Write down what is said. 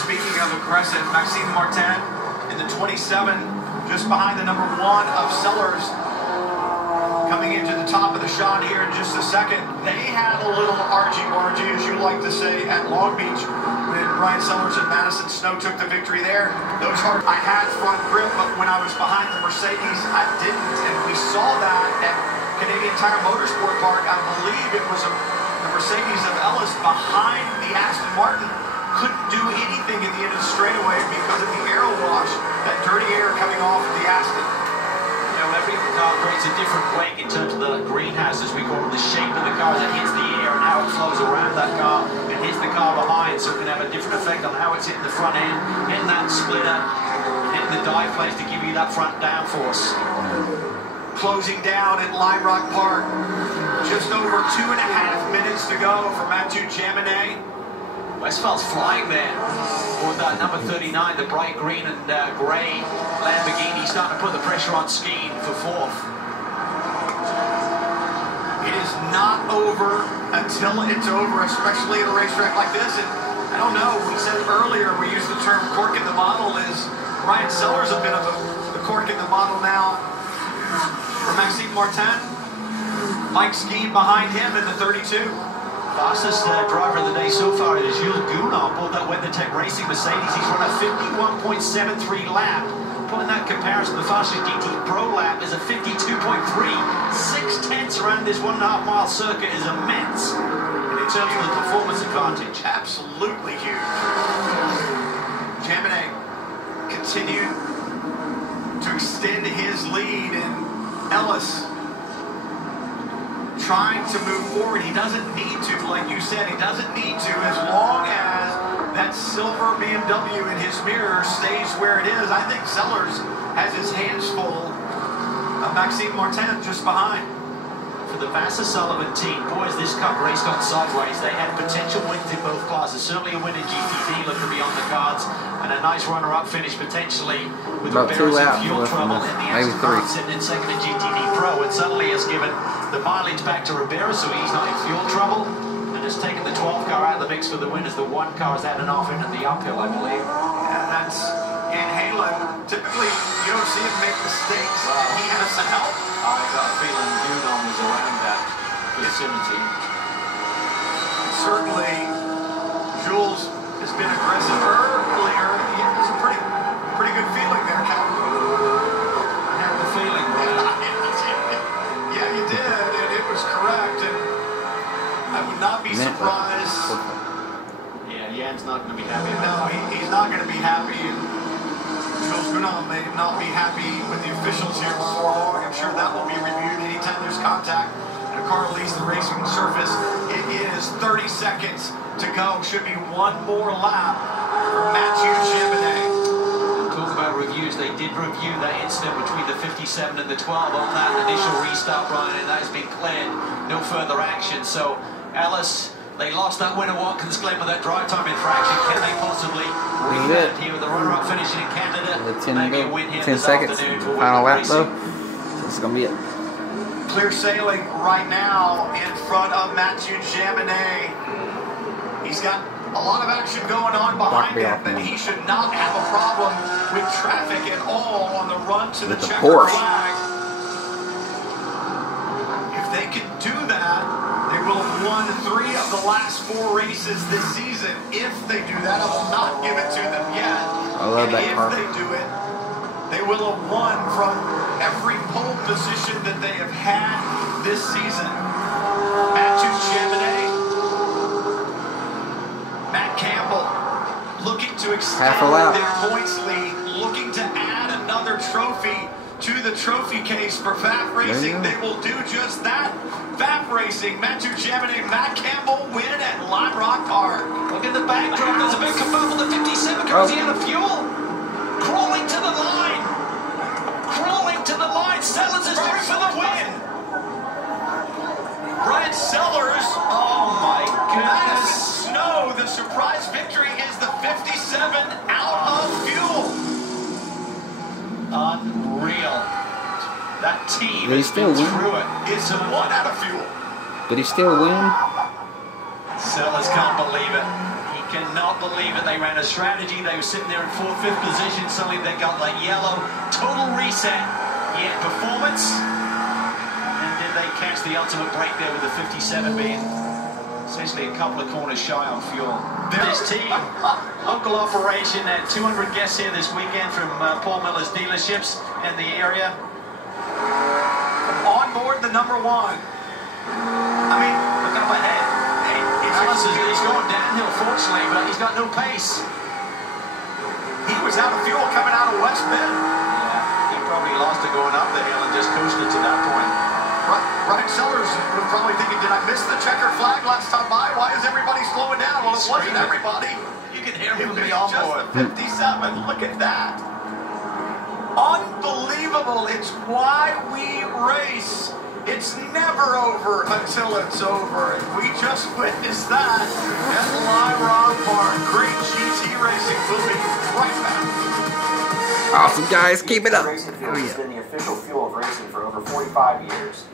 Speaking of aggressive, Maxime Martin in the 27, just behind the number 1 of Sellers. Coming into the top of the shot here in just a second. They had a little argy-bargy, as you like to say, at Long Beach when Ryan Sellers and Madison Snow took the victory there. Those hard. I had front grip, but when I was behind the Mercedes, I didn't. And we saw that at Canadian Tire Motorsport Park. I believe it was the Mercedes of Ellis behind the Aston Martin. Couldn't do anything at the end of the straightaway because of the aero wash, that dirty air coming off of the Aston. Every car creates a different wake in terms of the greenhouse, as we call it, the shape of the car as it hits the air and how it flows around that car and hits the car behind, so it can have a different effect on how it's hitting the front end, hitting that splitter, hitting the dive place to give you that front downforce. Closing down at Lime Rock Park. Just over 2.5 minutes to go for Mathieu Jaminet. Westphal's flying there with that number 39, the bright green and grey Lamborghini, starting to put the pressure on Skeen for 4th. It is not over until it's over, especially at a racetrack like this. And I don't know, we said earlier, we used the term cork in the bottle. Is Ryan Sellers a bit of the cork in the bottle now for Maxime Martin? Mike Skeen behind him in the 32. Fastest driver of the day so far is Jules Gounod, aboard that WeatherTech Racing Mercedes. He's run a 51.73 lap. Putting that comparison, the fastest GT Pro lap is a 52.3. 6/10 around this 1.5 mile circuit is immense. And in terms of the performance advantage, absolutely huge. Jaminet continued to extend his lead, and Ellis trying to move forward. He doesn't need to, like you said, he doesn't need to, as long as that silver BMW in his mirror stays where it is. I think Sellers has his hands full of Maxime Martin just behind. For the Vassar Sullivan team, boys, this cup raced on soft race. They had potential wins in both classes. Certainly a win in GTD looking beyond the cards, and a nice runner-up finish potentially with about 2 laps fuel trouble in the maybe 3. Sitting in second in GTD Pro, and suddenly has given the mileage back to Ribera, so he's not in fuel trouble, and has taken the 12 car out of the mix for the win, as the 1 car has had an off into the uphill, I believe. And that's in Halen. Typically, you don't see him make mistakes. He has some help. I got a feeling Gounod was around that vicinity. Certainly, Jules has been aggressive earlier. It was a pretty good feeling there, Cal. I had the feeling, yeah, you did, and it was correct. And I would not be surprised. Yeah, Jan's not going to be happy. No, he's not going to be happy. Jules Gounod may not be happy with the officials here before long. I'm sure that will be reviewed anytime there's contact and a car leaves the racing surface. It is 30 seconds to go. Should be 1 more lap for Mathieu Jaminet. Talk about reviews. They did review that incident between the 57 and the 12 on that initial restart, Brian, and that has been cleared. No further action. So Ellis, they lost that winner Watkins claim with that drive time infraction. Can they possibly rebound here with the runner-up finishing in Canada? Maybe a win here 10 this seconds. afternoon. Final lap though. So this is gonna be it. Clear sailing right now in front of Mathieu Jaminet. He's got a lot of action going on behind him, and he should not have a problem with traffic at all on the run to the checkered flag. If they can do that, they will have won 3 of the last 4 races this season. If they do that, I will not give it to them yet. I love that car. If they do it, they will have won from every pole position that they have had this season. Mathieu Jaminet, Matt Campbell looking to extend their points lead, looking to add another trophy to the trophy case for VAP Racing. They will do just that. VAP Racing, Mathieu Jaminet, Matt Campbell win at Lime Rock Park. Look at the backdrop. There's a big kerfuffle. The 57 comes out of fuel. Crawling to the line. Crawling to the line. Sellers is through for the win. Ryan Sellers. Oh my goodness. Snow. The surprise victory is the 57 out of fuel. Unreal. That team is still through it. It's a 1 out of fuel. But he still win. Sellers can't believe it. He Cannot believe it. They ran a strategy. They were sitting there in 4th, 5th position. Suddenly they got that yellow. Total reset. Yet performance. And did they catch the ultimate break there with the 57 being essentially a couple of corners shy on fuel. This team, local operation, at 200 guests here this weekend from Paul Miller's dealerships in the area. On board the number 1. I mean, look up ahead. He's going downhill, fortunately, but he's got no pace. He was out of fuel coming out of West Bend. Yeah, he probably lost it going up the hill and just coasted to that point. Brian Sellers was probably thinking, did I miss the checker flag last time by? Why is everybody slowing down? Well, it wasn't everybody. You can hear him It was on just board. the 57. Look at that. Unbelievable. It's why we race. It's never over until it's over. And we just witnessed that at Live Rock Park. Great GT racing. We'll be right back. Awesome, guys. Keep it up. Racing fuel has been the official fuel of racing for over 45 years.